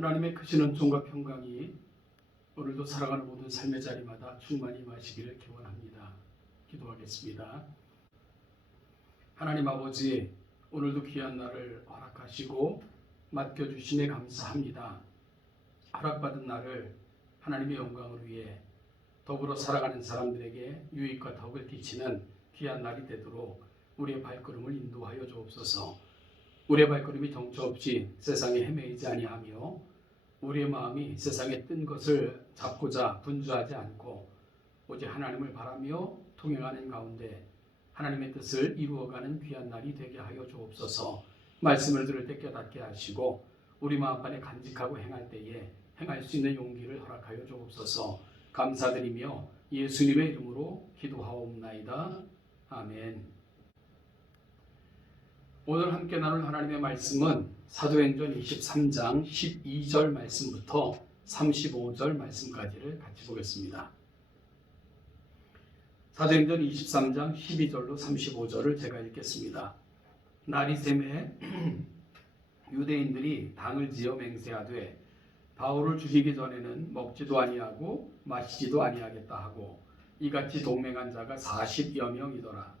하나님의 크신 은총과 평강이 오늘도 살아가는 모든 삶의 자리마다 충만히 임하시기를 기원합니다. 기도하겠습니다. 하나님 아버지, 오늘도 귀한 날을 허락하시고 맡겨주심에 감사합니다. 허락받은 날을 하나님의 영광을 위해 더불어 살아가는 사람들에게 유익과 덕을 끼치는 귀한 날이 되도록 우리의 발걸음을 인도하여 주옵소서. 우리의 발걸음이 정처 없이 세상에 헤매이지 아니하며 우리의 마음이 세상에 뜬 것을 잡고자 분주하지 않고 오직 하나님을 바라며 통행하는 가운데 하나님의 뜻을 이루어가는 귀한 날이 되게 하여 주옵소서. 말씀을 들을 때 깨닫게 하시고 우리 마음판에 간직하고 행할 때에 행할 수 있는 용기를 허락하여 주옵소서. 감사드리며 예수님의 이름으로 기도하옵나이다. 아멘. 오늘 함께 나눌 하나님의 말씀은 사도행전 23장 12절 말씀부터 35절 말씀까지를 같이 보겠습니다. 사도행전 23장 12절로 35절을 제가 읽겠습니다. 날이 새매 유대인들이 당을 지어 맹세하되 바울을 죽이기 전에는 먹지도 아니하고 마시지도 아니하겠다 하고 이같이 동맹한 자가 40여 명이더라.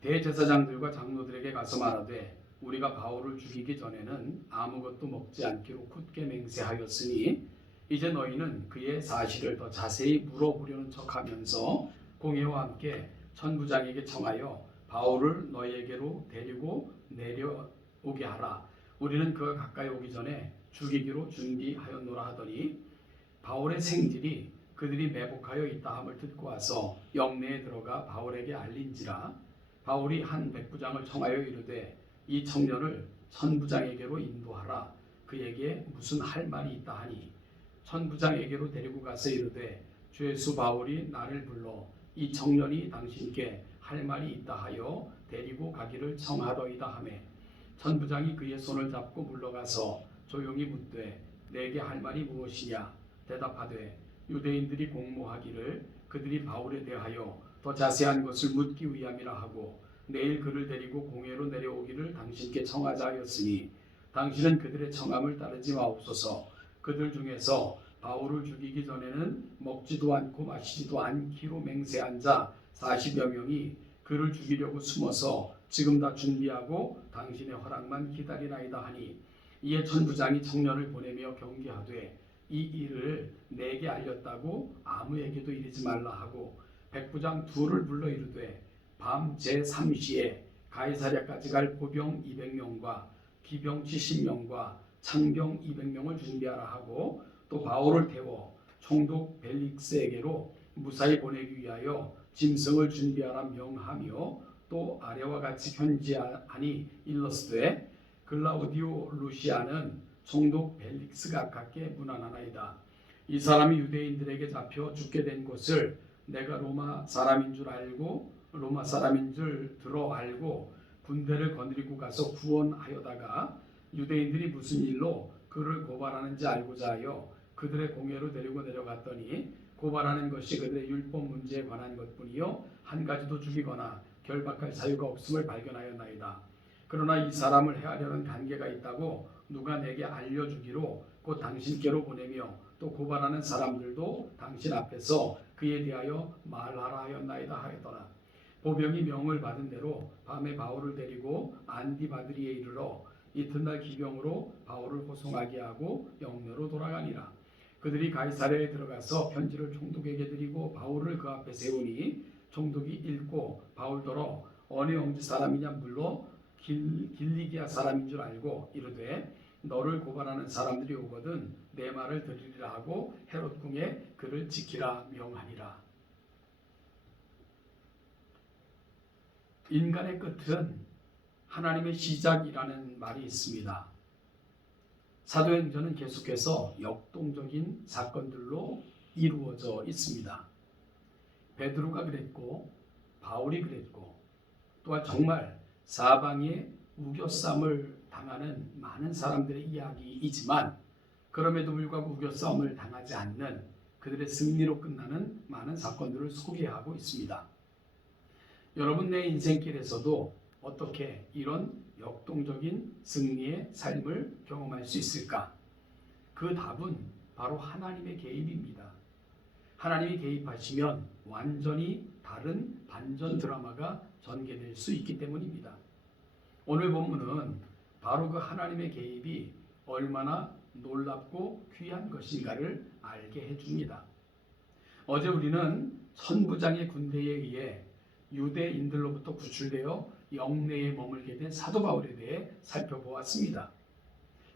대제사장들과 장로들에게 가서 말하되 우리가 바울을 죽이기 전에는 아무것도 먹지 않기로 굳게 맹세하였으니 이제 너희는 그의 사실을 더 자세히 물어보려는 척하면서 공회와 함께 천부장에게 청하여 바울을 너희에게로 데리고 내려오게 하라. 우리는 그가 가까이 오기 전에 죽이기로 준비하였노라 하더니 바울의 생질이 그들이 매복하여 있다 함을 듣고 와서 영내에 들어가 바울에게 알린지라. 바울이 한 백부장을 청하여 이르되 이 청년을 천부장에게로 인도하라. 그에게 무슨 할 말이 있다 하니 천부장에게로 데리고 가서 이르되 죄수 바울이 나를 불러 이 청년이 당신께 할 말이 있다 하여 데리고 가기를 청하더이다 하매 천부장이 그의 손을 잡고 물러가서 조용히 묻되 내게 할 말이 무엇이냐. 대답하되 유대인들이 공모하기를 그들이 바울에 대하여 더 자세한 것을 묻기 위함이라 하고 내일 그를 데리고 공회로 내려오기를 당신께 청하자 하였으니 당신은 그들의 청함을 따르지 마옵소서. 그들 중에서 바울을 죽이기 전에는 먹지도 않고 마시지도 않기로 맹세한 자 40여 명이 그를 죽이려고 숨어서 지금 다 준비하고 당신의 허락만 기다리나이다 하니 이에 천부장이 청년을 보내며 경계하되 이 일을 내게 알렸다고 아무에게도 이르지 말라 하고 백부장 둘을 불러 이르되 밤 제3시에 가이사랴까지 갈 보병 200명과 기병 70명과 창병 200명을 준비하라 하고 또 바울을 태워 총독 벨릭스에게로 무사히 보내기 위하여 짐승을 준비하라 명하며 또 아래와 같이 편지하니 일러스되 글라우디오 루시아는 총독 벨릭스가 가깝게 문안하나이다. 이 사람이 유대인들에게 잡혀 죽게 된 것을 내가 로마 사람인 줄 들어 알고 군대를 거느리고 가서 구원하여다가 유대인들이 무슨 일로 그를 고발하는지 알고자 하여 그들의 공회로 데리고 내려갔더니 고발하는 것이 그들의 율법 문제에 관한 것뿐이요 한 가지도 죽이거나 결박할 사유가 없음을 발견하였나이다. 그러나 이 사람을 해하려는 관계가 있다고 누가 내게 알려주기로 곧 당신께로 보내며 또 고발하는 사람들도 당신 앞에서 그에 대하여 말하라 하였나이다 하였더라. 보병이 명을 받은 대로 밤에 바울을 데리고 안디바드리에 이르러 이튿날 기병으로 바울을 호송하게 하고 영내로 돌아가니라. 그들이 가이사랴에 들어가서 편지를 총독에게 드리고 바울을 그 앞에 세우니 총독이 읽고 바울더러 어느 영지 사람이냐 물러 길리기아 사람인 줄 알고 이르되 너를 고발하는 사람들이 오거든 내 말을 들으리라 하고 헤롯 궁에 그를 지키라 명하니라. 인간의 끝은 하나님의 시작이라는 말이 있습니다. 사도행전은 계속해서 역동적인 사건들로 이루어져 있습니다. 베드로가 그랬고 바울이 그랬고 또한 정말 사방에 우겨싸움을 당하는 많은 사람들의 이야기이지만 그럼에도 불구하고 우겨싸움을 당하지 않는 그들의 승리로 끝나는 많은 사건들을 소개하고 있습니다. 여러분 내 인생길에서도 어떻게 이런 역동적인 승리의 삶을 경험할 수 있을까? 그 답은 바로 하나님의 개입입니다. 하나님이 개입하시면 완전히 다른 반전 드라마가 전개될 수 있기 때문입니다. 오늘 본문은 바로 그 하나님의 개입이 얼마나 놀랍고 귀한 것인가를 알게 해줍니다. 어제 우리는 천부장의 군대에 의해 유대인들로부터 구출되어 영내에 머물게 된 사도 바울에 대해 살펴보았습니다.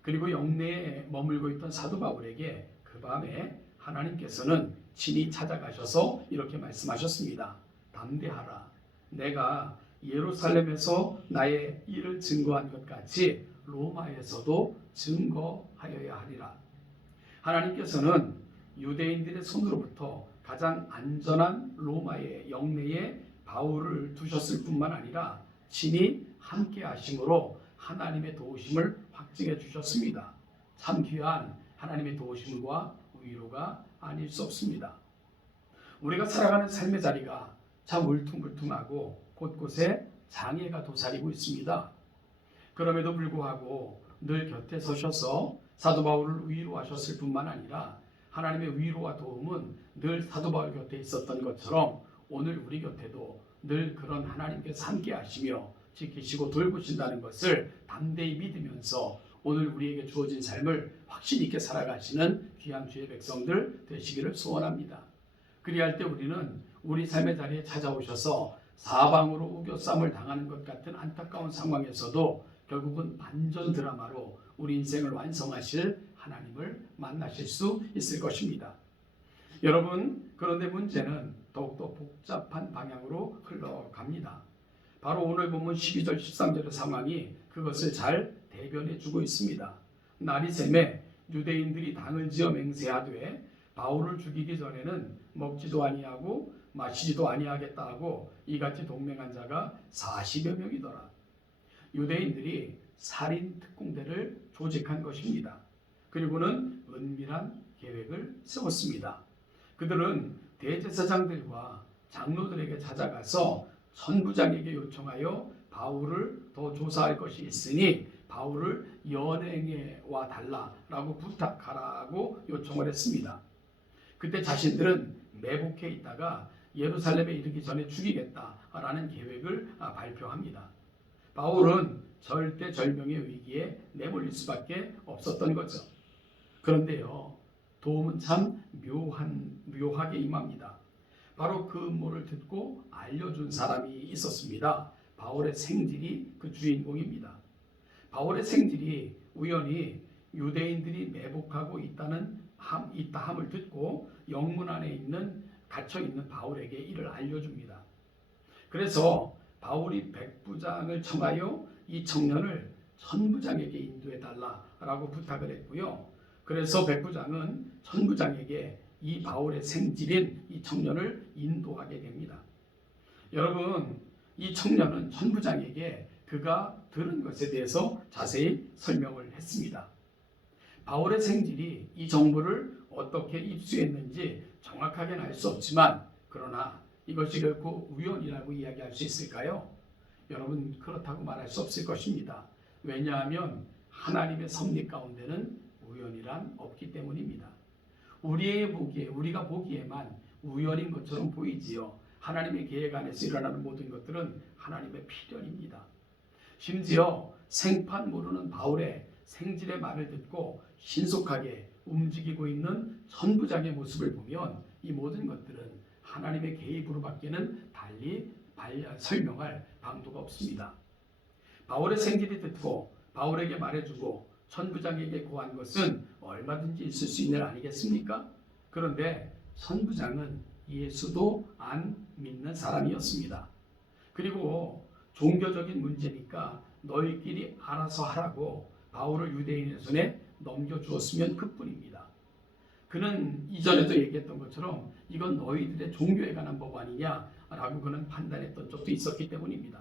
그리고 영내에 머물고 있던 사도 바울에게 그 밤에 하나님께서는 친히 찾아가셔서 이렇게 말씀하셨습니다. 담대하라. 내가 예루살렘에서 나의 일을 증거한 것 같이 로마에서도 증거하여야 하리라. 하나님께서는 유대인들의 손으로부터 가장 안전한 로마의 영내에 바울을 두셨을 뿐만 아니라 친히 함께 하심으로 하나님의 도우심을 확증해 주셨습니다. 참 귀한 하나님의 도우심과 위로가 아닐 수 없습니다. 우리가 살아가는 삶의 자리가 참 울퉁불퉁하고 곳곳에 장애가 도사리고 있습니다. 그럼에도 불구하고 늘 곁에 서셔서 사도 바울을 위로하셨을 뿐만 아니라 하나님의 위로와 도움은 늘 사도 바울 곁에 있었던 것처럼 오늘 우리 곁에도 늘 그런 하나님께서 함께 하시며 지키시고 돌보신다는 것을 담대히 믿으면서 오늘 우리에게 주어진 삶을 확신 있게 살아가시는 귀한 주의 백성들 되시기를 소원합니다. 그리할 때 우리는 우리 삶의 자리에 찾아오셔서 사방으로 우겨쌈을 당하는 것 같은 안타까운 상황에서도 결국은 반전 드라마로 우리 인생을 완성하실 하나님을 만나실 수 있을 것입니다. 여러분, 그런데 문제는 더욱더 복잡한 방향으로 흘러갑니다. 바로 오늘 보면 12절 13절의 상황이 그것을 잘 대변해 주고 있습니다. 날이 새매 유대인들이 당을 지어 맹세하되 바울을 죽이기 전에는 먹지도 아니하고 마시지도 아니하겠다 하고 이같이 동맹한 자가 40여 명이더라. 유대인들이 살인 특공대를 조직한 것입니다. 그리고는 은밀한 계획을 세웠습니다. 그들은 대제사장들과 장로들에게 찾아가서 천부장에게 요청하여 바울을 더 조사할 것이 있으니 바울을 연행해 와 달라라고 부탁하라고 요청을 했습니다. 그때 자신들은 매복해 있다가 예루살렘에 이르기 전에 죽이겠다라는 계획을 발표합니다. 바울은 절대절명의 위기에 내몰릴 수밖에 없었던 거죠. 그런데요, 도움은 참 묘하게 임합니다. 바로 그 음모를 듣고 알려준 사람이 있었습니다. 바울의 생질이 그 주인공입니다. 바울의 생질이 우연히 유대인들이 매복하고 있다함을 듣고 영문 안에 갇혀 있는 바울에게 이를 알려줍니다. 그래서 바울이 백부장을 청하여 이 청년을 천부장에게 인도해 달라라고 부탁을 했고요. 그래서 백부장은 천부장에게 이 바울의 생질인 이 청년을 인도하게 됩니다. 여러분, 이 청년은 천부장에게 그가 들은 것에 대해서 자세히 설명을 했습니다. 바울의 생질이 이 정보를 어떻게 입수했는지 정확하게는 알 수 없지만 그러나 이것이 결코 우연이라고 이야기할 수 있을까요? 여러분, 그렇다고 말할 수 없을 것입니다. 왜냐하면 하나님의 섭리 가운데는 우연이란 없기 때문입니다. 우리가 보기에만 우연인 것처럼 보이지요. 하나님의 계획 안에서 일어나는 모든 것들은 하나님의 필연입니다. 심지어 생판 모르는 바울의 생질의 말을 듣고 신속하게 움직이고 있는 천부장의 모습을 보면 이 모든 것들은 하나님의 개입으로 밖에는 달리 설명할 방도가 없습니다. 바울의 생질이 듣고 바울에게 말해주고 천부장에게 고한 것은 얼마든지 있을 수 있는 일 아니겠습니까? 그런데 천부장은 예수도 안 믿는 사람이었습니다. 그리고 종교적인 문제니까 너희끼리 알아서 하라고 바울을 유대인의 손에 넘겨주었으면 그뿐입니다. 그는 이전에도 얘기했던 것처럼 이건 너희들의 종교에 관한 법 아니냐라고 그는 판단했던 적도 있었기 때문입니다.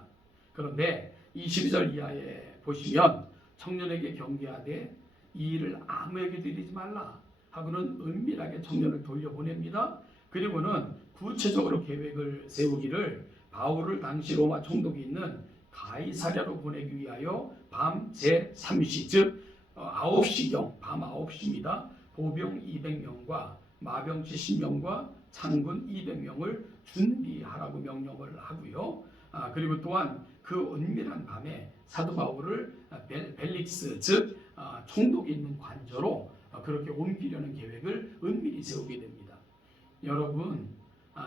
그런데 22절 이하에 보시면 청년에게 경계하되 이 일을 아무에게 드리지 말라 하고는 은밀하게 청년을 돌려보냅니다. 그리고는 구체적으로 계획을 세우기를 바울을 당시 로마 총독이 있는 가이사랴로 보내기 위하여 밤 제3시 즉 9시경 밤 9시입니다. 보병 200명과 마병 70명과 창군 200명을 준비하라고 명령을 하고요. 그리고 또한 그 은밀한 밤에 사도 바울을 벨릭스 즉 총독이 있는 관저로 그렇게 옮기려는 계획을 은밀히 세우게 됩니다. 여러분,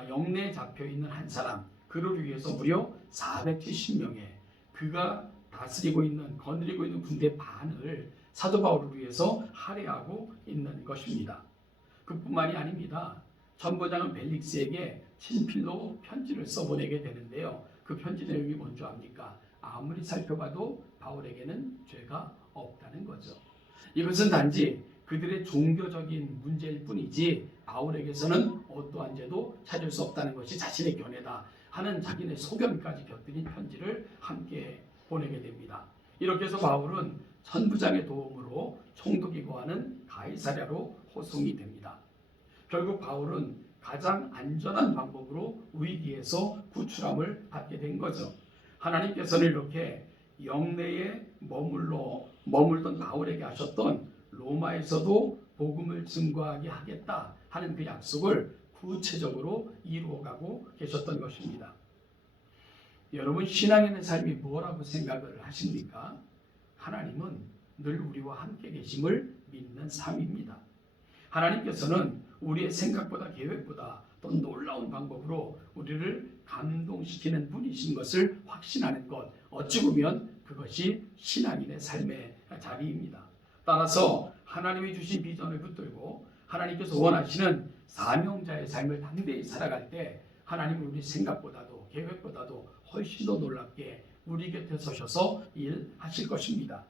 영내에 잡혀 있는 한 사람, 그를 위해서 무려 470명의 그가 다스리고 있는 거느리고 있는 군대 반을 사도 바울을 위해서 할애하고 있는 것입니다. 그뿐만이 아닙니다. 전보장은 벨릭스에게 친필로 편지를 써보내게 되는데요. 그 편지 내용이 뭔지 압니까? 아무리 살펴봐도 바울에게는 죄가 없다는 거죠. 이것은 단지 그들의 종교적인 문제일 뿐이지 바울에게서는 어떠한 죄도 찾을 수 없다는 것이 자신의 견해다 하는 자기네 소견까지 곁들인 편지를 함께 보내게 됩니다. 이렇게 해서 바울은 천부장의 도움으로 총독이 거하는 가이사랴로 호송이 됩니다. 결국 바울은 가장 안전한 방법으로 위기에서 구출함을 받게 된 거죠. 하나님께서는 이렇게 영내에 머물던 바울에게 하셨던 로마에서도 복음을 증거하게 하겠다 하는 그 약속을 구체적으로 이루어가고 계셨던 것입니다. 여러분, 신앙인의 삶이 뭐라고 생각을 하십니까? 하나님은 늘 우리와 함께 계심을 믿는 삶입니다. 하나님께서는 우리의 생각보다 계획보다 더 놀라운 방법으로 우리를 감동시키는 분이신 것을 확신하는 것, 어찌 보면 그것이 신앙인의 삶의 자리입니다. 따라서 하나님이 주신 비전을 붙들고 하나님께서 원하시는 사명자의 삶을 담대히 살아갈 때 하나님은 우리 생각보다도 계획보다도 훨씬 더 놀랍게 우리 곁에 서셔서 일하실 것입니다.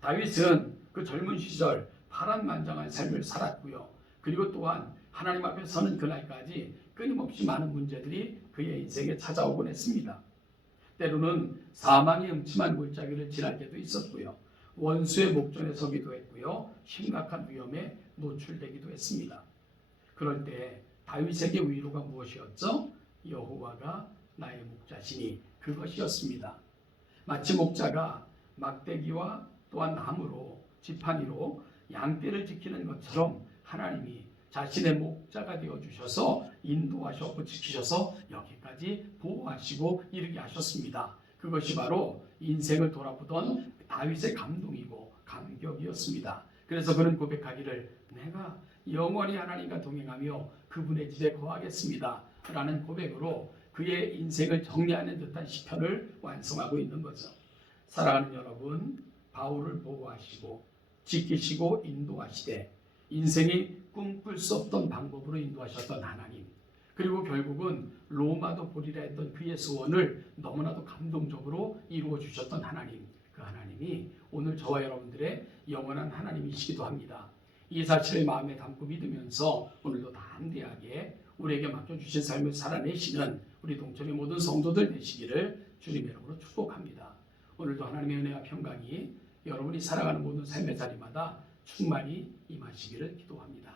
다윗은 그 젊은 시절 파란만장한 삶을 살았고요. 그리고 또한 하나님 앞에 서는 그날까지 끊임없이 많은 문제들이 그의 인생에 찾아오곤 했습니다. 때로는 사망의 음침한 골짜기를 지날 때도 있었고요. 원수의 목전에 서기도 했고요. 심각한 위험에 노출되기도 했습니다. 그럴 때 다윗에게 위로가 무엇이었죠? 여호와가 나의 목자시니, 그것이었습니다. 마치 목자가 막대기와 또한 나무로 지팡이로 양떼를 지키는 것처럼 하나님이 자신의 목자가 되어주셔서 인도하셨고 지키셔서 여기까지 보호하시고 이르게 하셨습니다. 그것이 바로 인생을 돌아보던 다윗의 감동이고 감격이었습니다. 그래서 그는 고백하기를 내가 영원히 하나님과 동행하며 그분의 집에 거하겠습니다 라는 고백으로 그의 인생을 정리하는 듯한 시편을 완성하고 있는 거죠. 사랑하는 여러분, 바울을 보호하시고 지키시고 인도하시되 인생이 꿈꿀 수 없던 방법으로 인도하셨던 하나님, 그리고 결국은 로마도 보리라 했던 그의 소원을 너무나도 감동적으로 이루어 주셨던 하나님, 그 하나님이 오늘 저와 여러분들의 영원한 하나님이시기도 합니다. 이 사실을 마음에 담고 믿으면서 오늘도 담대하게 우리에게 맡겨주신 삶을 살아내시는 우리 동천의 모든 성도들 되시기를 주님의 이름으로 축복합니다. 오늘도 하나님의 은혜와 평강이 여러분이 살아가는 모든 삶의 자리마다 충만히 임하시기를 기도합니다.